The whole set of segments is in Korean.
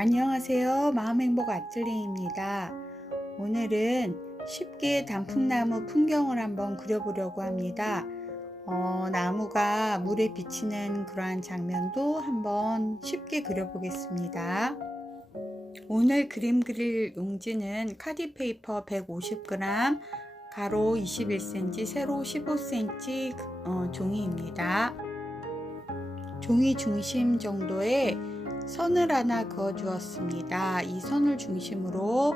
안녕하세요. 마음행복 아뜰리입니다. 오늘은 쉽게 단풍나무 풍경을 한번 그려보려고 합니다. 나무가 물에 비치는 그러한 장면도 한번 쉽게 그려보겠습니다. 오늘 그림 그릴 용지는 카디페이퍼 150g, 가로 21cm, 세로 15cm 종이입니다. 종이 중심 정도의 선을 하나 그어 주었습니다. 이 선을 중심으로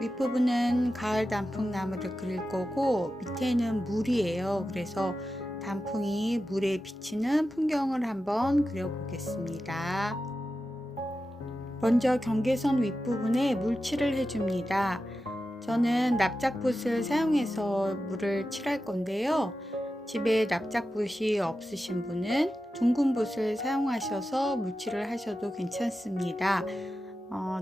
윗부분은 가을 단풍나무를 그릴 거고 밑에는 물이에요. 그래서 단풍이 물에 비치는 풍경을 한번 그려 보겠습니다. 먼저 경계선 윗부분에 물칠을 해줍니다. 저는 납작붓을 사용해서 물을 칠할 건데요. 집에 납작붓이 없으신 분은 둥근 붓을 사용하셔서 물칠을 하셔도 괜찮습니다.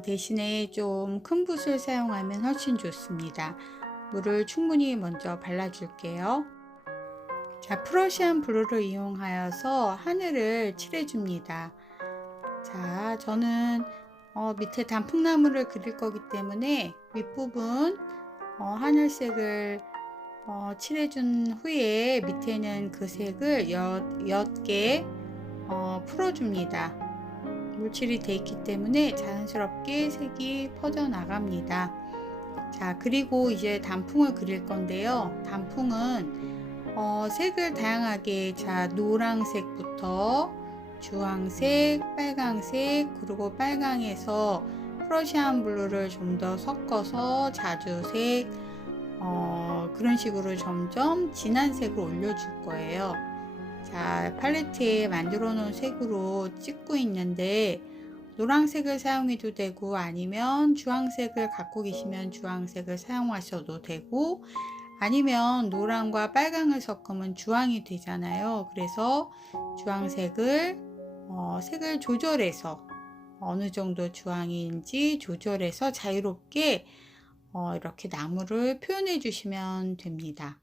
대신에 좀 큰 붓을 사용하면 훨씬 좋습니다. 물을 충분히 먼저 발라줄게요. 자, 프러시안 블루를 이용하여서 하늘을 칠해줍니다. 자, 저는 밑에 단풍나무를 그릴 거기 때문에 윗부분 하늘색을 칠해준 후에 밑에는 그 색을 옅게 풀어줍니다. 물칠이 되어 있기 때문에 자연스럽게 색이 퍼져 나갑니다. 자, 그리고 이제 단풍을 그릴 건데요. 단풍은 색을 다양하게, 자, 노란색부터 주황색, 빨강색, 그리고 빨강에서 프러시안 블루를 좀 더 섞어서 자주색, 그런 식으로 점점 진한 색을 올려줄 거예요. 자, 팔레트에 만들어 놓은 색으로 찍고 있는데 노란색을 사용해도 되고 아니면 주황색을 갖고 계시면 주황색을 사용하셔도 되고 아니면 노란과 빨강을 섞으면 주황이 되잖아요. 그래서 주황색을 색을 조절해서 어느 정도 주황인지 조절해서 자유롭게 이렇게 나무를 표현해 주시면 됩니다.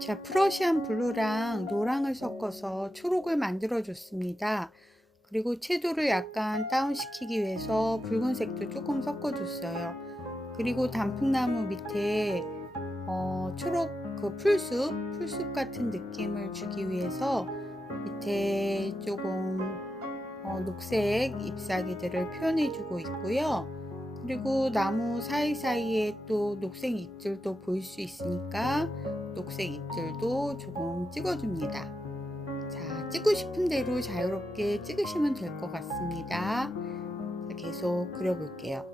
자, 프러시안 블루랑 노랑을 섞어서 초록을 만들어 줬습니다. 그리고 채도를 약간 다운시키기 위해서 붉은색도 조금 섞어 줬어요. 그리고 단풍나무 밑에 초록 그 풀숲 같은 느낌을 주기 위해서 밑에 조금 녹색 잎사귀들을 표현해 주고 있고요. 그리고 나무 사이사이에 또 녹색 잎들도 보일 수 있으니까 녹색 잎들도 조금 찍어줍니다. 자, 찍고 싶은 대로 자유롭게 찍으시면 될 것 같습니다. 계속 그려볼게요.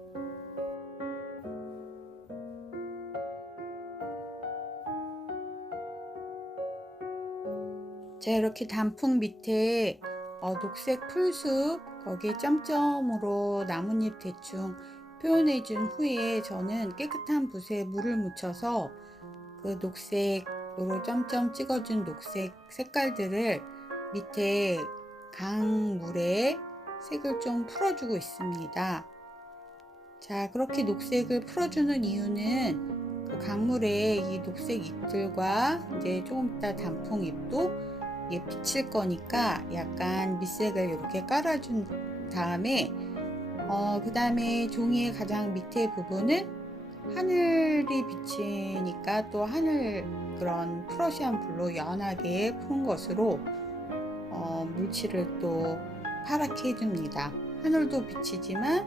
자, 이렇게 단풍 밑에 녹색 풀숲 거기에 점점으로 나뭇잎 대충 표현해 준 후에 저는 깨끗한 붓에 물을 묻혀서 그 녹색으로 점점 찍어준 녹색 색깔들을 밑에 강물에 색을 좀 풀어주고 있습니다. 자, 그렇게 녹색을 풀어주는 이유는 그 강물에 이 녹색 잎들과 이제 조금 이따 단풍 잎도 비칠 거니까 약간 밑색을 이렇게 깔아준 다음에 그 다음에 종이의 가장 밑에 부분은 하늘이 비치니까 또 하늘 그런 프러시안 블루 연하게 푼 것으로 물칠을 또 파랗게 해줍니다. 하늘도 비치지만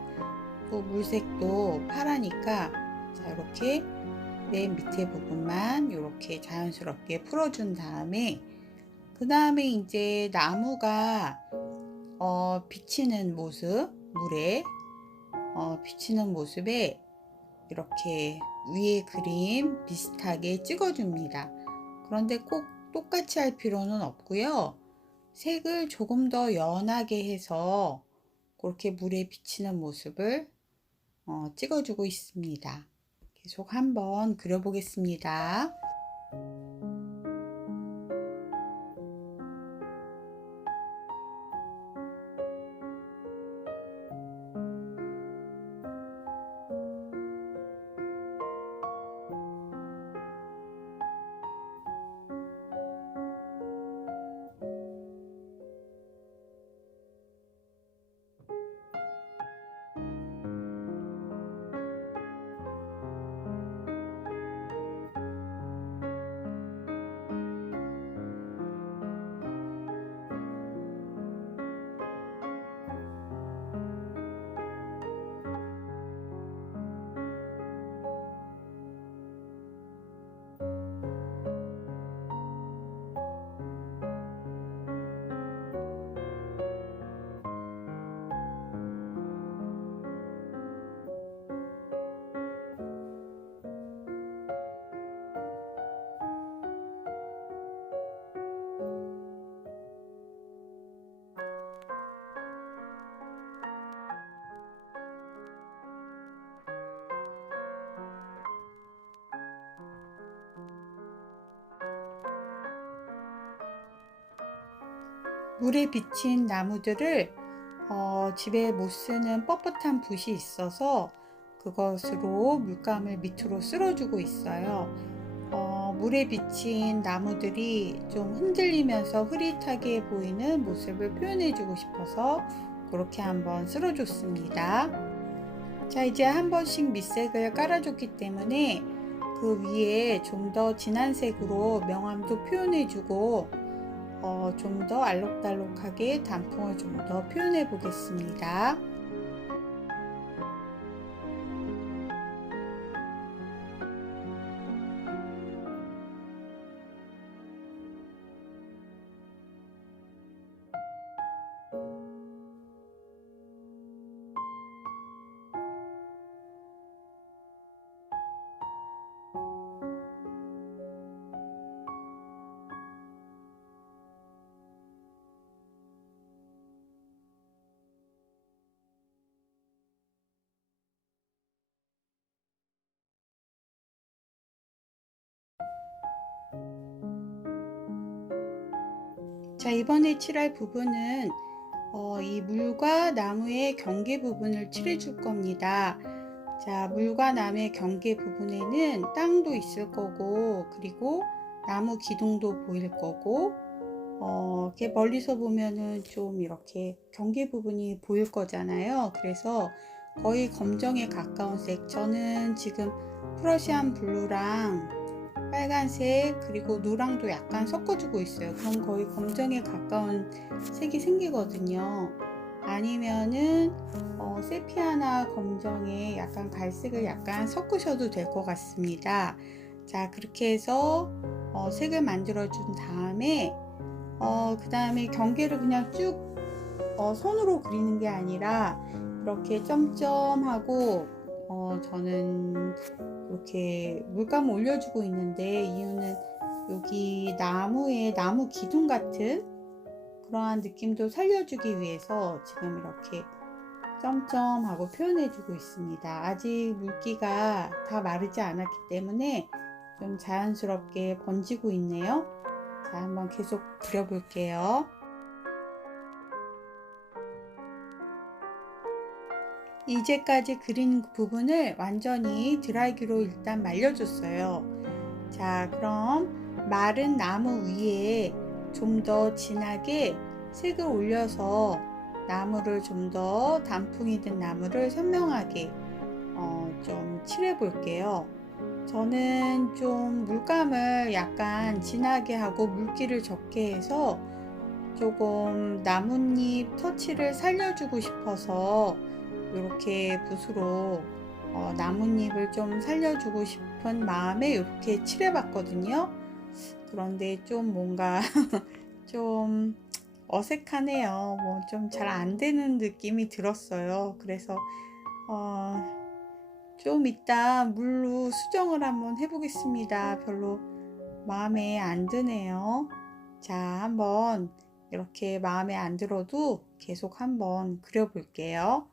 또 물색도 파라니까 자, 이렇게 맨 밑에 부분만 이렇게 자연스럽게 풀어준 다음에 그 다음에 이제 나무가 비치는 모습, 물에 비치는 모습에 이렇게 위에 그림 비슷하게 찍어줍니다. 그런데 꼭 똑같이 할 필요는 없고요. 색을 조금 더 연하게 해서 그렇게 물에 비치는 모습을 찍어주고 있습니다. 계속 한번 그려보겠습니다. 물에 비친 나무들을 집에 못 쓰는 뻣뻣한 붓이 있어서 그것으로 물감을 밑으로 쓸어주고 있어요. 물에 비친 나무들이 좀 흔들리면서 흐릿하게 보이는 모습을 표현해주고 싶어서 그렇게 한번 쓸어줬습니다. 자, 이제 한 번씩 밑색을 깔아줬기 때문에 그 위에 좀 더 진한 색으로 명암도 표현해주고 좀 더 알록달록하게 단풍을 좀 더 표현해 보겠습니다. 자, 이번에 칠할 부분은 이 물과 나무의 경계 부분을 칠해 줄 겁니다. 자, 물과 나무의 경계 부분에는 땅도 있을 거고, 그리고 나무 기둥도 보일 거고, 이렇게 멀리서 보면은 좀 이렇게 경계 부분이 보일 거잖아요. 그래서 거의 검정에 가까운 색, 저는 지금 프러시안 블루랑 빨간색 그리고 노랑도 약간 섞어주고 있어요. 그럼 거의 검정에 가까운 색이 생기거든요. 아니면은 세피아나 검정에 약간 갈색을 약간 섞으셔도 될 것 같습니다. 자, 그렇게 해서 색을 만들어 준 다음에 그 다음에 경계를 그냥 쭉 손으로 그리는 게 아니라 이렇게 점점하고 저는 이렇게 물감을 올려주고 있는데, 이유는 여기 나무에 나무 기둥 같은 그러한 느낌도 살려주기 위해서 지금 이렇게 점점하고 표현해 주고 있습니다. 아직 물기가 다 마르지 않았기 때문에 좀 자연스럽게 번지고 있네요. 자, 한번 계속 그려 볼게요. 이제까지 그린 부분을 완전히 드라이기로 일단 말려줬어요. 자, 그럼 마른 나무 위에 좀 더 진하게 색을 올려서 나무를 좀 더 단풍이 든 나무를 선명하게 좀 칠해 볼게요. 저는 좀 물감을 약간 진하게 하고 물기를 적게 해서 조금 나뭇잎 터치를 살려주고 싶어서 이렇게 붓으로 나뭇잎을 좀 살려주고 싶은 마음에 이렇게 칠해 봤거든요. 그런데 좀 뭔가 좀 어색하네요. 뭐 좀 잘 안 되는 느낌이 들었어요. 그래서 좀 이따 물로 수정을 한번 해보겠습니다. 별로 마음에 안 드네요. 자, 한번 이렇게 마음에 안 들어도 계속 한번 그려볼게요.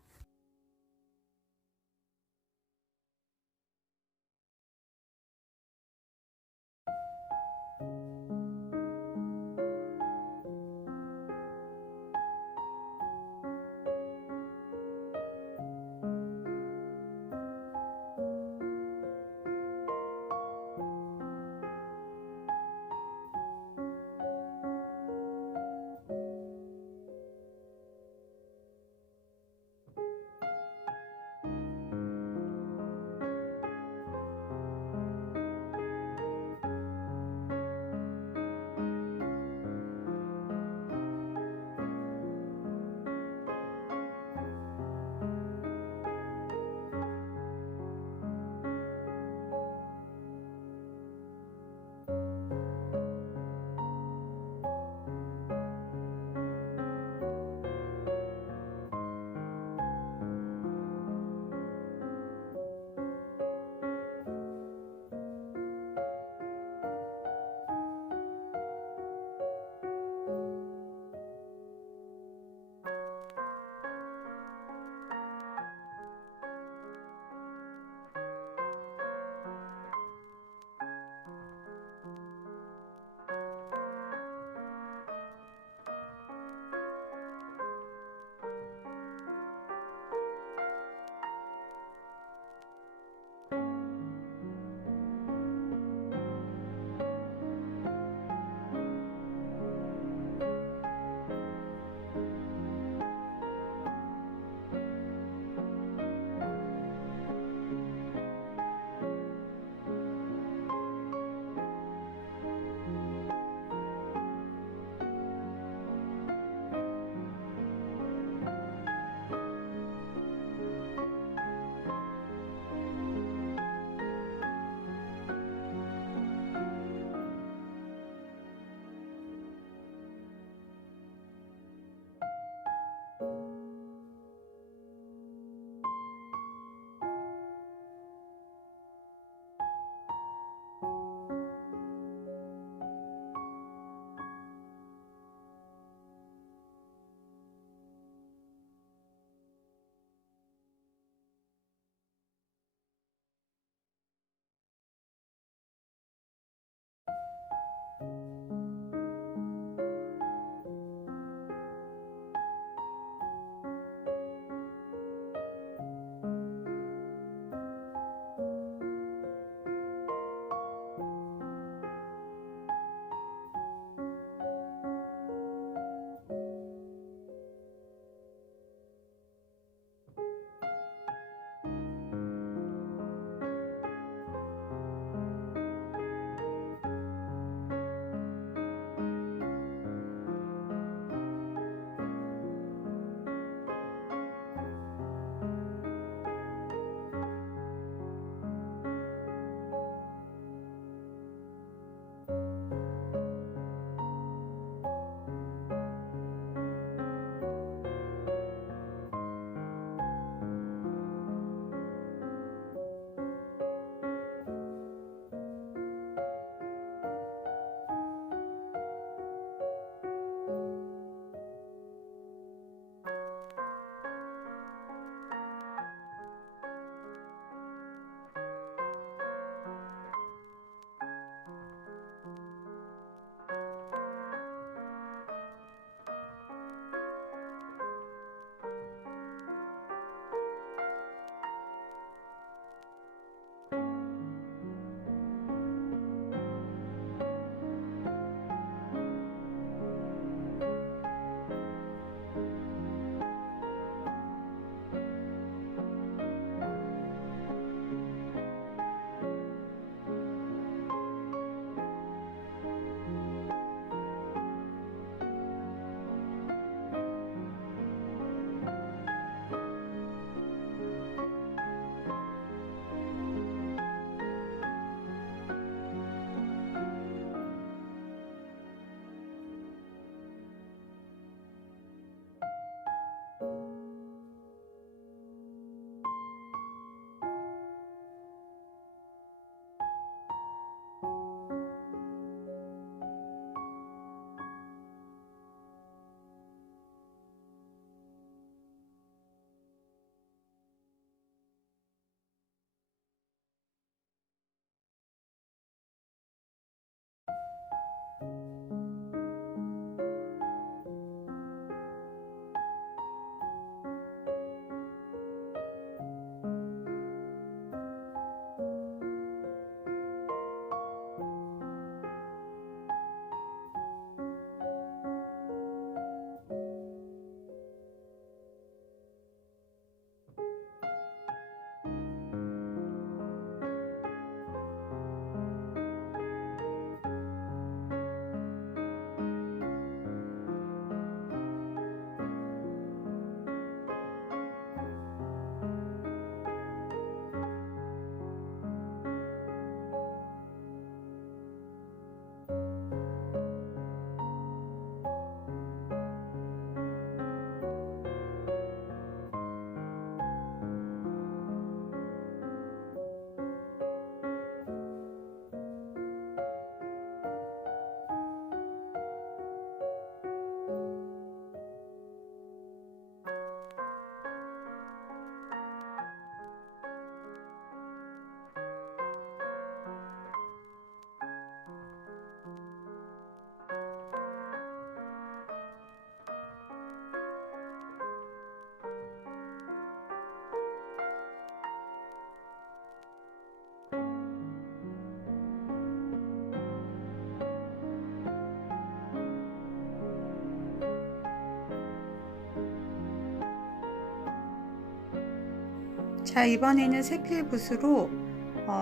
자, 이번에는 색필 붓으로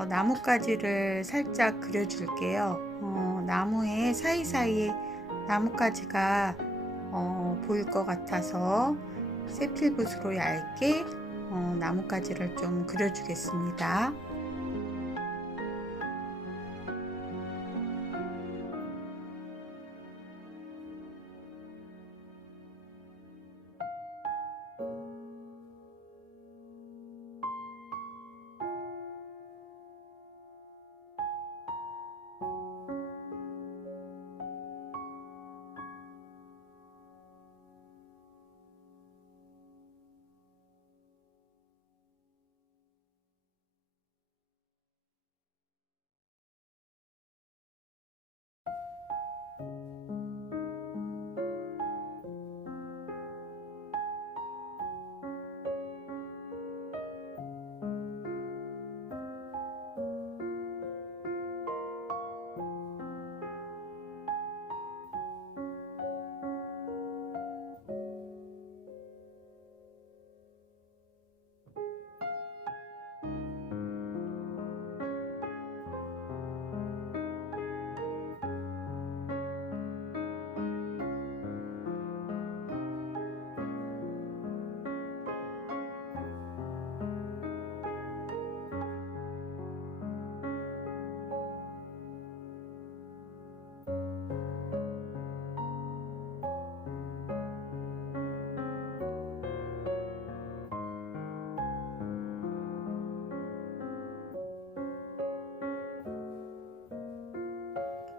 나뭇가지를 살짝 그려줄게요. 나무의 사이사이에 나뭇가지가 보일 것 같아서 색필 붓으로 얇게 나뭇가지를 좀 그려주겠습니다.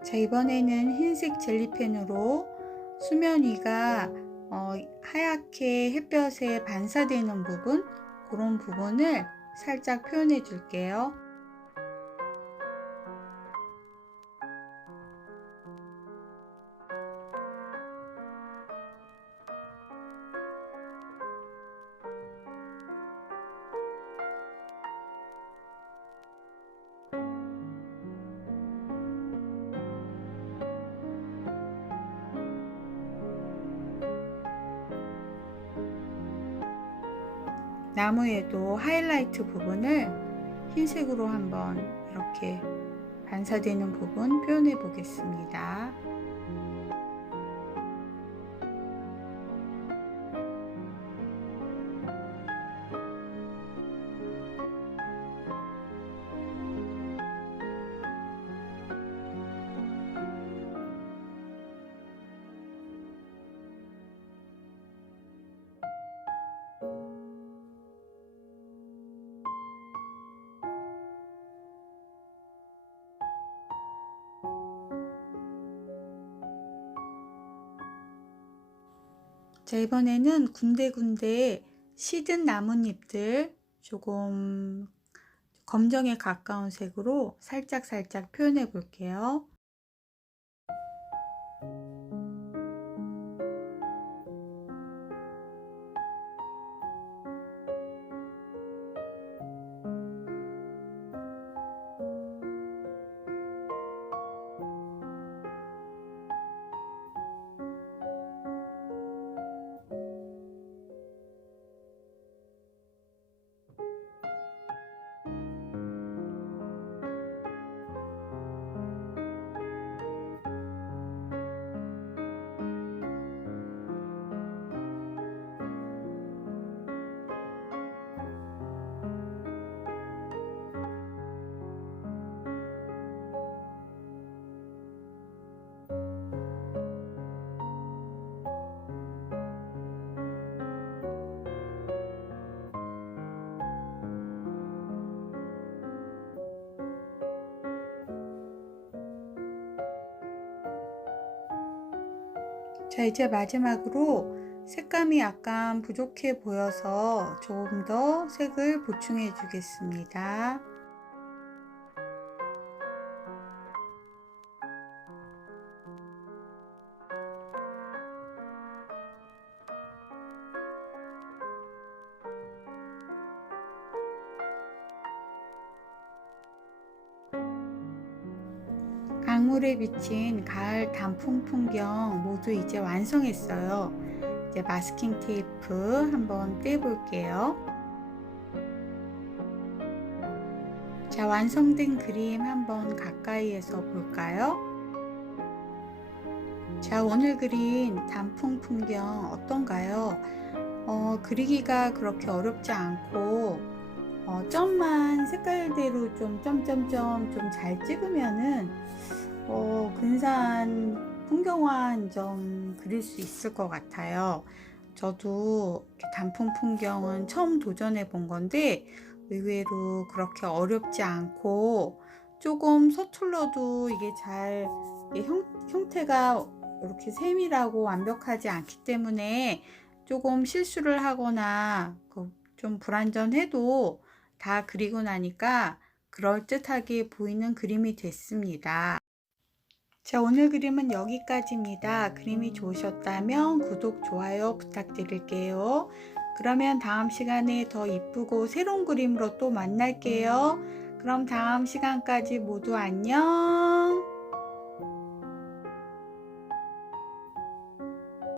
자, 이번에는 흰색 젤리펜으로 수면 위가 하얗게 햇볕에 반사되는 부분, 그런 부분을 살짝 표현해 줄게요. 나무에도 하이라이트 부분을 흰색으로 한번 이렇게 반사되는 부분 표현해 보겠습니다. 자, 이번에는 군데군데 시든 나뭇잎들 조금 검정에 가까운 색으로 살짝 표현해 볼게요. 자, 이제 마지막으로 색감이 약간 부족해 보여서 조금 더 색을 보충해 주겠습니다. 강물에 비친 가을 단풍 풍경 모두 이제 완성했어요. 이제 마스킹 테이프 한번 떼볼게요. 자, 완성된 그림 한번 가까이에서 볼까요? 자, 오늘 그린 단풍 풍경 어떤가요? 그리기가 그렇게 어렵지 않고 점만 색깔대로 좀 점점점 좀 잘 찍으면은 근사한 풍경화 좀 그릴 수 있을 것 같아요. 저도 단풍 풍경은 처음 도전해 본 건데 의외로 그렇게 어렵지 않고 조금 서툴러도 이게 잘 형태가 이렇게 세밀하고 완벽하지 않기 때문에 조금 실수를 하거나 좀 불완전해도 다 그리고 나니까 그럴듯하게 보이는 그림이 됐습니다. 자, 오늘 그림은 여기까지입니다. 그림이 좋으셨다면 구독, 좋아요 부탁드릴게요. 그러면 다음 시간에 더 이쁘고 새로운 그림으로 또 만날게요. 그럼 다음 시간까지 모두 안녕!